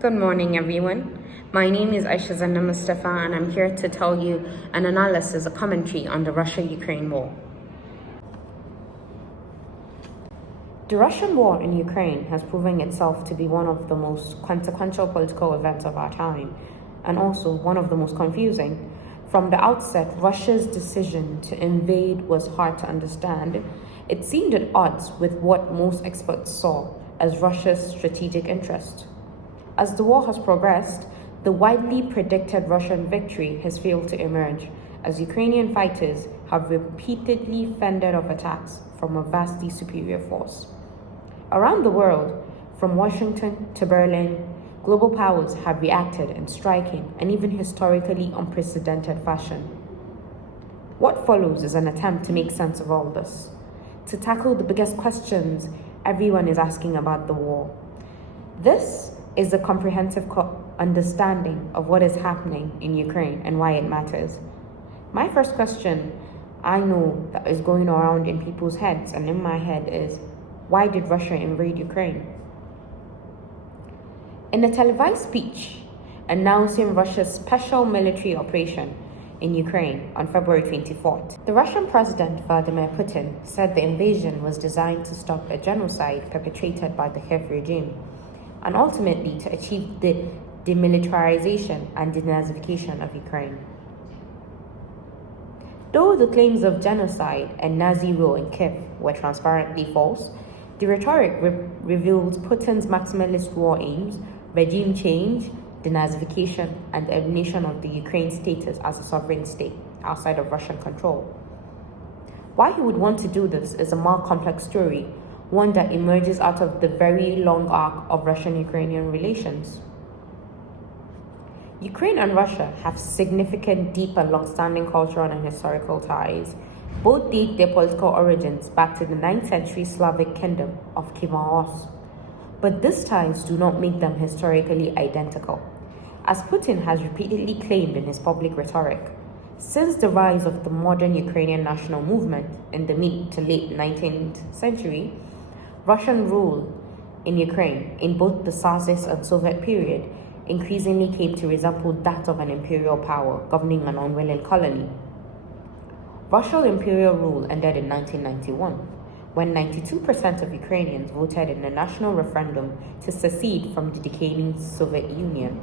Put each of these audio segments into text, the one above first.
Good morning, everyone. My name is Aisha Zannah Mustafa, and I'm here to tell you an analysis, a commentary on the Russia-Ukraine war. The Russian war in Ukraine has proven itself to be one of the most consequential political events of our time, and also one of the most confusing. From the outset, Russia's decision to invade was hard to understand. It seemed at odds with what most experts saw as Russia's strategic interest. As the war has progressed, the widely predicted Russian victory has failed to emerge, as Ukrainian fighters have repeatedly fended off attacks from a vastly superior force. Around the world, from Washington to Berlin, global powers have reacted in striking and even historically unprecedented fashion. What follows is an attempt to make sense of all this, to tackle the biggest questions everyone is asking about the war. This is a comprehensive understanding of what is happening in Ukraine and why it matters. My first question I know that is going around in people's heads and in my head is, why did Russia invade Ukraine? In a televised speech announcing Russia's special military operation in Ukraine on February 24th, the Russian President Vladimir Putin said the invasion was designed to stop a genocide perpetrated by the Kiev regime, and ultimately to achieve the demilitarization and denazification of Ukraine. Though the claims of genocide and Nazi rule in Kiev were transparently false, the rhetoric revealed Putin's maximalist war aims, regime change, denazification, and elimination of the Ukraine status as a sovereign state outside of Russian control. Why he would want to do this is a more complex story, one that emerges out of the very long arc of Russian-Ukrainian relations. Ukraine and Russia have significant, deep and long-standing cultural and historical ties. Both date their political origins back to the 9th century Slavic kingdom of Kievan-Rus. But these ties do not make them historically identical. As Putin has repeatedly claimed in his public rhetoric, since the rise of the modern Ukrainian national movement in the mid to late 19th century, Russian rule in Ukraine in both the Tsarist and Soviet period increasingly came to resemble that of an imperial power governing an unwilling colony. Russian imperial rule ended in 1991, when 92% of Ukrainians voted in a national referendum to secede from the decaying Soviet Union.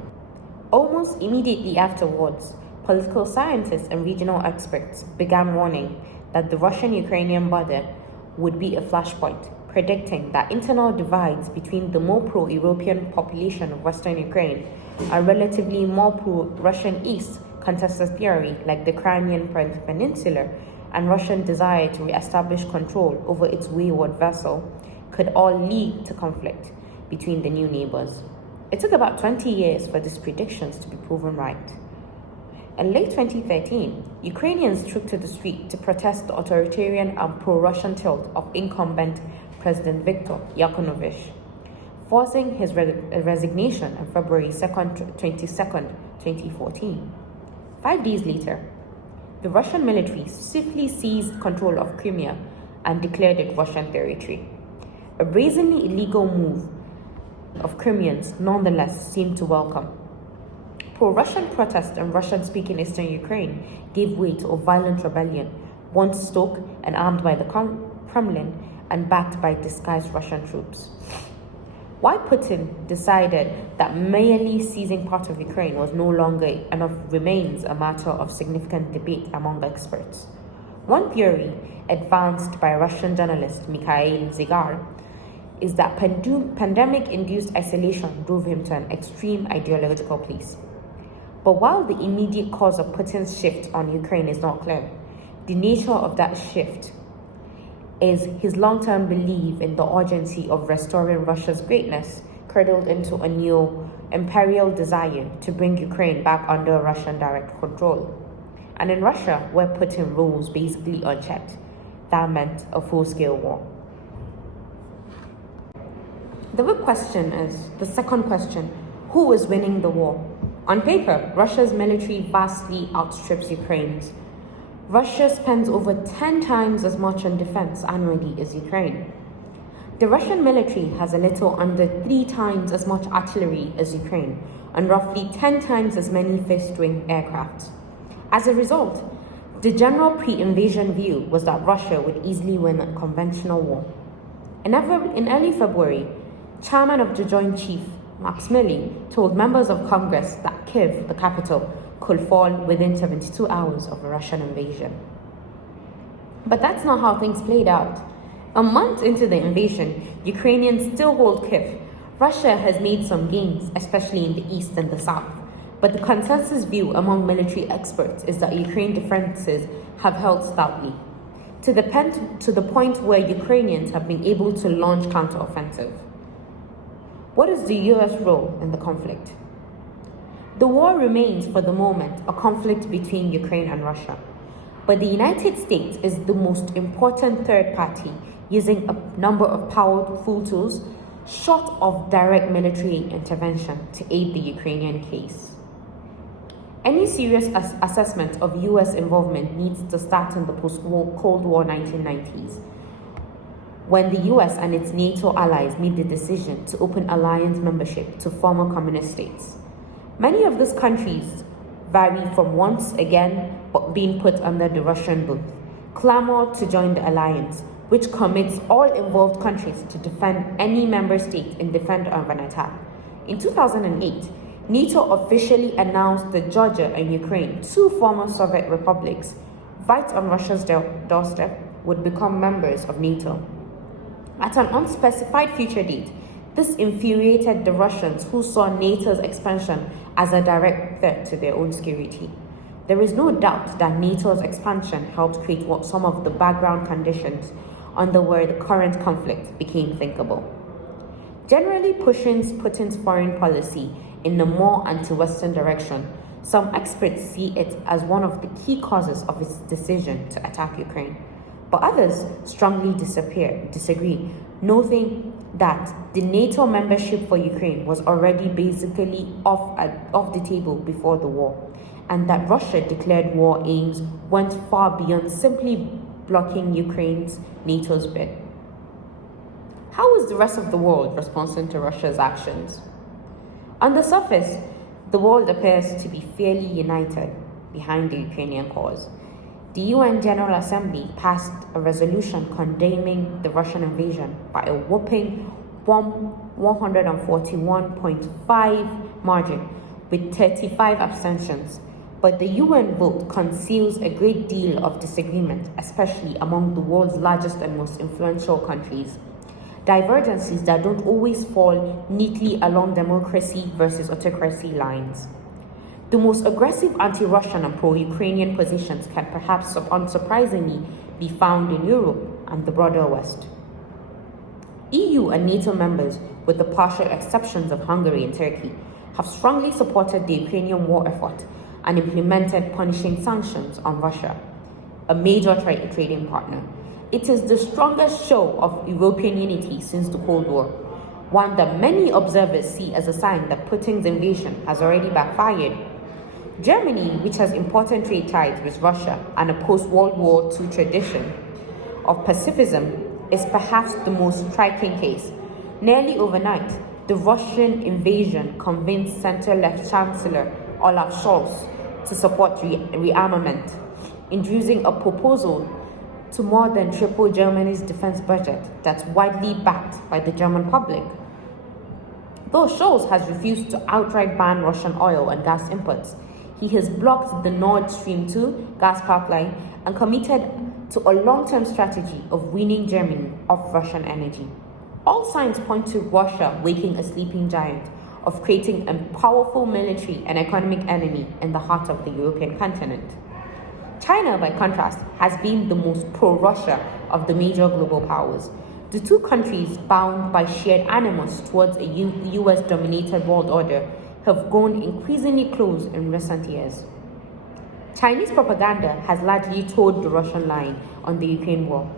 Almost immediately afterwards, political scientists and regional experts began warning that the Russian-Ukrainian border would be a flashpoint, predicting that internal divides between the more pro-European population of Western Ukraine and relatively more pro-Russian East contested theory like the Crimean Peninsula and Russian desire to re-establish control over its wayward vassal could all lead to conflict between the new neighbors. It took about 20 years for these predictions to be proven right. In late 2013, Ukrainians took to the street to protest the authoritarian and pro-Russian tilt of incumbent President Viktor Yanukovych, forcing his resignation on February 22nd, 2014. 5 days later, the Russian military swiftly seized control of Crimea and declared it Russian territory. A brazenly illegal move of Crimeans nonetheless seemed to welcome. Pro-Russian protests in Russian-speaking eastern Ukraine gave way to a violent rebellion, once stoked and armed by the Kremlin and backed by disguised Russian troops. Why Putin decided that merely seizing part of Ukraine was no longer enough remains a matter of significant debate among experts. One theory, advanced by Russian journalist Mikhail Zygar, is that pandemic-induced isolation drove him to an extreme ideological place. But while the immediate cause of Putin's shift on Ukraine is not clear, the nature of that shift is his long-term belief in the urgency of restoring Russia's greatness, cradled into a new imperial desire to bring Ukraine back under Russian direct control. And in Russia, where Putin rules basically unchecked, that meant a full-scale war. The big question is, the second question, who is winning the war? On paper, Russia's military vastly outstrips Ukraine's. Russia spends over 10 times as much on defense annually as Ukraine. The Russian military has a little under 3 times as much artillery as Ukraine and roughly 10 times as many fixed-wing aircraft. As a result, the general pre-invasion view was that Russia would easily win a conventional war. In early February, Chairman of the Joint Chiefs, Max Milley, told members of Congress that Kyiv, the capital, could fall within 72 hours of a Russian invasion. But that's not how things played out. A month into the invasion, Ukrainians still hold Kyiv. Russia has made some gains, especially in the east and the south. But the consensus view among military experts is that Ukraine defenses have held stoutly, to the point where Ukrainians have been able to launch counteroffensive. What is the US role in the conflict? The war remains, for the moment, a conflict between Ukraine and Russia. But the United States is the most important third party, using a number of powerful tools short of direct military intervention to aid the Ukrainian case. Any serious assessment of US involvement needs to start in the post-Cold War 1990s, when the US and its NATO allies made the decision to open alliance membership to former communist states. Many of these countries vary from once again being put under the Russian boot, clamor to join the alliance, which commits all involved countries to defend any member state in defense of an attack. In 2008, NATO officially announced that Georgia and Ukraine, 2 former Soviet republics, right on Russia's doorstep, would become members of NATO. At an unspecified future date, this infuriated the Russians, who saw NATO's expansion as a direct threat to their own security. There is no doubt that NATO's expansion helped create some of the background conditions under where the current conflict became thinkable. Generally pushing Putin's foreign policy in a more anti-Western direction, some experts see it as one of the key causes of its decision to attack Ukraine. But others strongly disagree, noting that the NATO membership for Ukraine was already basically off the table before the war, and that Russia declared war aims went far beyond simply blocking Ukraine's NATO's bid. How is the rest of the world responding to Russia's actions? On the surface, the world appears to be fairly united behind the Ukrainian cause. The UN General Assembly passed a resolution condemning the Russian invasion by a whopping 141.5 margin with 35 abstentions. But the UN vote conceals a great deal of disagreement, especially among the world's largest and most influential countries. Divergences that don't always fall neatly along democracy versus autocracy lines. The most aggressive anti-Russian and pro-Ukrainian positions can perhaps unsurprisingly be found in Europe and the broader West. EU and NATO members, with the partial exceptions of Hungary and Turkey, have strongly supported the Ukrainian war effort and implemented punishing sanctions on Russia, a major trading partner. It is the strongest show of European unity since the Cold War, one that many observers see as a sign that Putin's invasion has already backfired. Germany, which has important trade ties with Russia and a post-World War II tradition of pacifism, is perhaps the most striking case. Nearly overnight, the Russian invasion convinced center-left Chancellor Olaf Scholz to support rearmament, introducing a proposal to more than triple Germany's defense budget that's widely backed by the German public. Though Scholz has refused to outright ban Russian oil and gas imports, he has blocked the Nord Stream 2 gas pipeline and committed to a long-term strategy of weaning Germany off Russian energy. All signs point to Russia waking a sleeping giant, of creating a powerful military and economic enemy in the heart of the European continent. China, by contrast, has been the most pro-Russia of the major global powers. The two countries, bound by shared animus towards a US-dominated world order, have grown increasingly close in recent years. Chinese propaganda has largely toed the Russian line on the Ukraine war.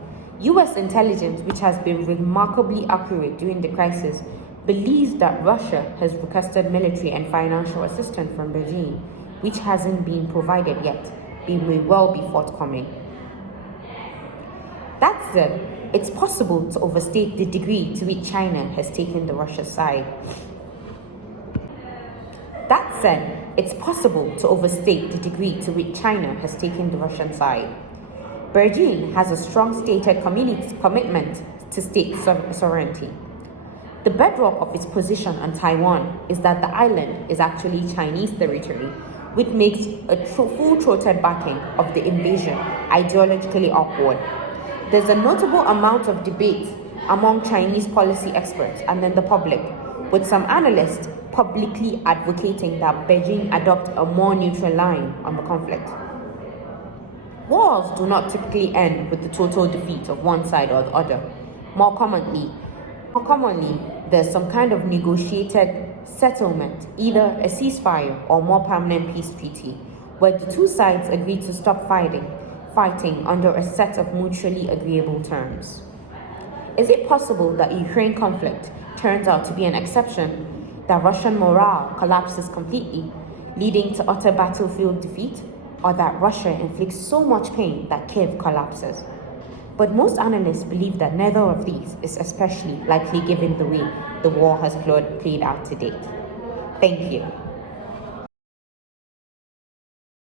US intelligence, which has been remarkably accurate during the crisis, believes that Russia has requested military and financial assistance from Beijing, which hasn't been provided yet. It may well be forthcoming. That said, it's possible to overstate the degree to which China has taken the Russia side. That said, it's possible to overstate the degree to which China has taken the Russian side. Beijing has a strong stated commitment to state sovereignty. The bedrock of its position on Taiwan is that the island is actually Chinese territory, which makes a full-throated backing of the invasion ideologically awkward. There's a notable amount of debate among Chinese policy experts and in the public, with some analysts publicly advocating that Beijing adopt a more neutral line on the conflict. Wars do not typically end with the total defeat of one side or the other. More commonly, there's some kind of negotiated settlement, either a ceasefire or more permanent peace treaty, where the two sides agree to stop fighting under a set of mutually agreeable terms. Is it possible that the Ukraine conflict turns out to be an exception, that Russian morale collapses completely, leading to utter battlefield defeat, or that Russia inflicts so much pain that Kiev collapses? But most analysts believe that neither of these is especially likely given the way the war has played out to date. Thank you.